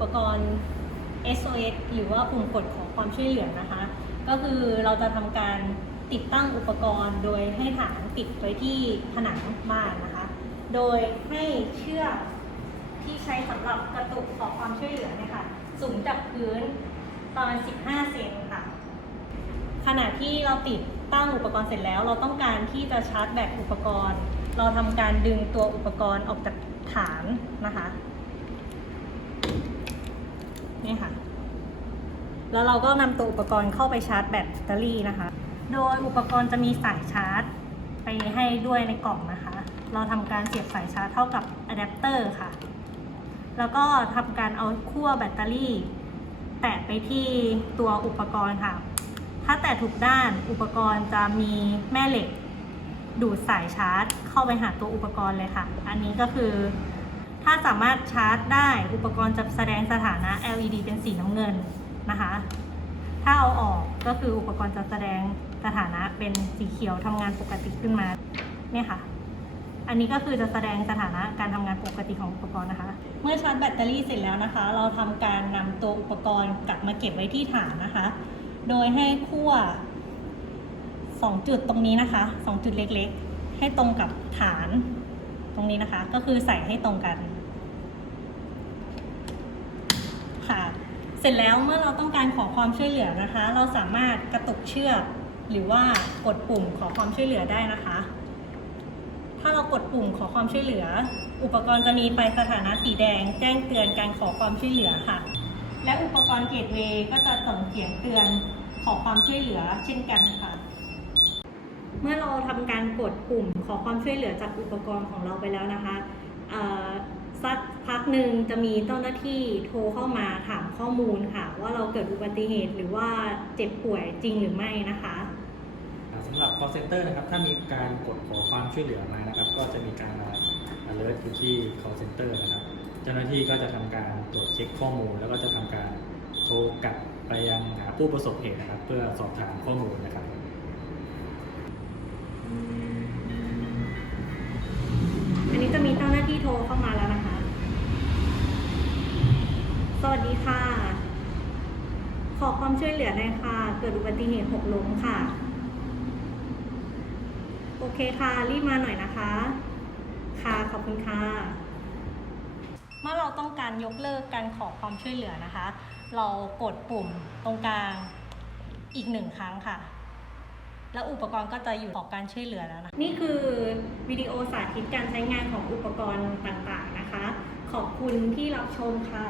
ปกรณ์ SOS หรือว่าปุ่มกดของความช่วยเหลือนะคะ ก็คือเราจะทำการติดตั้งอุปกรณ์ โดยให้ฐานติดไว้ที่ผนังบ้านนะคะ โดยให้เชือกที่ใช้สำหรับกระตุกขอความช่วยเหลือเนี่ยค่ะ สูงจากพื้นประมาณ 15 เซนค่ะ ขณะที่เราติดตั้งอุปกรณ์เสร็จแล้ว เราต้องการที่จะชาร์จแบตอุปกรณ์ เราทำการดึงตัวอุปกรณ์ออกจากฐานนะคะ นี่ค่ะ แล้วเราก็นำตัวอุปกรณ์เข้าไปชาร์จแบตเตอรี่นะคะ โดยอุปกรณ์จะมีสายชาร์จ ไปให้ด้วยในกล่องนะคะ เราทำการเสียบสายชาร์จเท่ากับอะแดปเตอร์ค่ะ แล้วก็ทำการเอาขั้วแบตเตอรี่ แตะไปที่ตัวอุปกรณ์ค่ะ ถ้าแตะถูกด้านอุปกรณ์จะมีแม่เหล็ก ดูดสายชาร์จ เข้าไปหาตัวอุปกรณ์เลยค่ะ อันนี้ก็คือ ถ้าสามารถชาร์จได้อุปกรณ์จะแสดงสถานะ LED เป็นสีน้ำเงินนะคะ ถ้าเอาออกก็คืออุปกรณ์จะแสดงสถานะเป็นสีเขียวทำงานปกติขึ้นมาเนี่ยค่ะ อันนี้ก็คือจะแสดงสถานะการทำงานปกติของอุปกรณ์นะคะ เมื่อชาร์จแบตเตอรี่เสร็จแล้วนะคะ เราทำการนำตัวอุปกรณ์กลับมาเก็บไว้ที่ฐานนะคะ โดยให้ขั้วสองจุดตรงนี้นะคะสองจุดเล็กๆ ให้ตรงกับฐาน รงนี้นะคะ ก็คือใส่ให้ตรงกัน ค่ะ เสร็จแล้วเมื่อเราต้องการขอความช่วยเหลือนะคะ เราสามารถกระตุกเชือกหรือว่ากดปุ่มขอความช่วยเหลือได้นะคะ ถ้าเรากดปุ่มขอความช่วยเหลือ อุปกรณ์จะมีไฟสถานะสีแดง แจ้งเตือนการขอความช่วยเหลือค่ะ และอุปกรณ์เกตเวย์ก็จะส่งเสียงเตือนขอความช่วยเหลือเช่นกันค่ะ เมื่อเราทำการกดปุ่มขอความช่วยเหลือจากอุปกรณ์ของเราไปแล้วนะคะสักพักหนึ่งจะมีเจ้าหน้าที่โทรเข้ามาถามข้อมูลค่ะ ว่าเราเกิดอุบัติเหตุหรือว่าเจ็บป่วยจริงหรือไม่นะคะสำหรับ call center นะครับ ถ้ามีการกดขอความช่วยเหลือมานะครับ ก็จะมีการมา alert อยู่ที่ call center นะครับ เจ้าหน้าที่ก็จะทำการตรวจเช็คข้อมูล แล้วก็จะทำการโทรกลับไปยังหาผู้ประสบเหตุนะครับ เพื่อสอบถามข้อมูลนะครับ ดีค่ะ ขอความช่วยเหลือหน่อยค่ะ เกิดอุบัติเหตุหกล้มค่ะ โอเคค่ะ รีบมาหน่อยนะคะ ค่ะ ขอบคุณค่ะ เมื่อเราต้องการยกเลิกการขอความช่วยเหลือนะคะ เรากดปุ่มตรงกลางอีกหนึ่งครั้งค่ะ แล้วอุปกรณ์ก็จะอยู่ขอการช่วยเหลือแล้วนะ นี่คือวิดีโอสาธิตการใช้งานของอุปกรณ์ต่างๆนะคะ ขอบคุณที่รับชมค่ะ